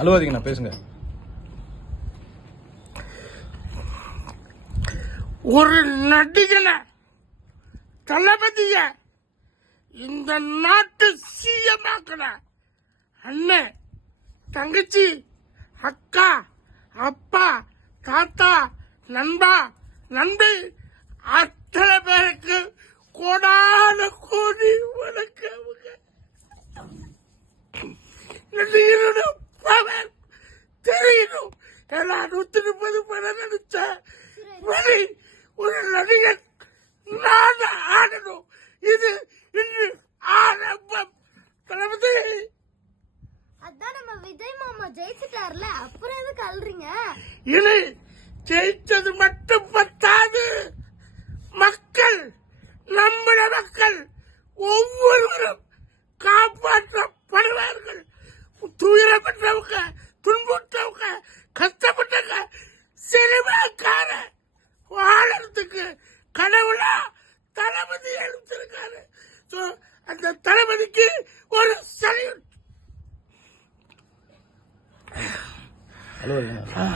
அழுவாதீங்கண்ணா, பேசுங்க. ஒரு நடிகனை தளபதிய இந்த நாட்டு சிஎமாக்குன அண்ணன், தங்கச்சி, அக்கா, அப்பா, தாத்தா, நண்பா, நண்பி அத்தனை பேருக்கு கோடான கோடி வணக்கமுங்க. பவர் தெரியணும். ஏன்னா 130 படம் நடிச்ச வழி ஒரு நடிகன் நான் ஆடணும். இது இன்று ஆரம்பம். தளபதி அதான் நம்ம விஜய் மாமா ஜெயிச்சிட்டார்ல, அப்புறம் எதுக்கு அல்றீங்க? இனி ஜெயிச்சது மட்டும் பத்தாது, மக்கள், நம்முடைய மக்கள் ஒவ்வொருவரும் காப்பாற்றப்படுவார்கள். துயரப்பட்டவங்க, துன்புற்றவங்க, கஷ்டப்பட்டவங்க, சினிமாக்கார வாழறதுக்கு கடவுளா தளபதி எழுந்திருக்காரு. அந்த தளபதிக்கு ஒரு சல்யூட். அழுவாதீங்கண்ணா.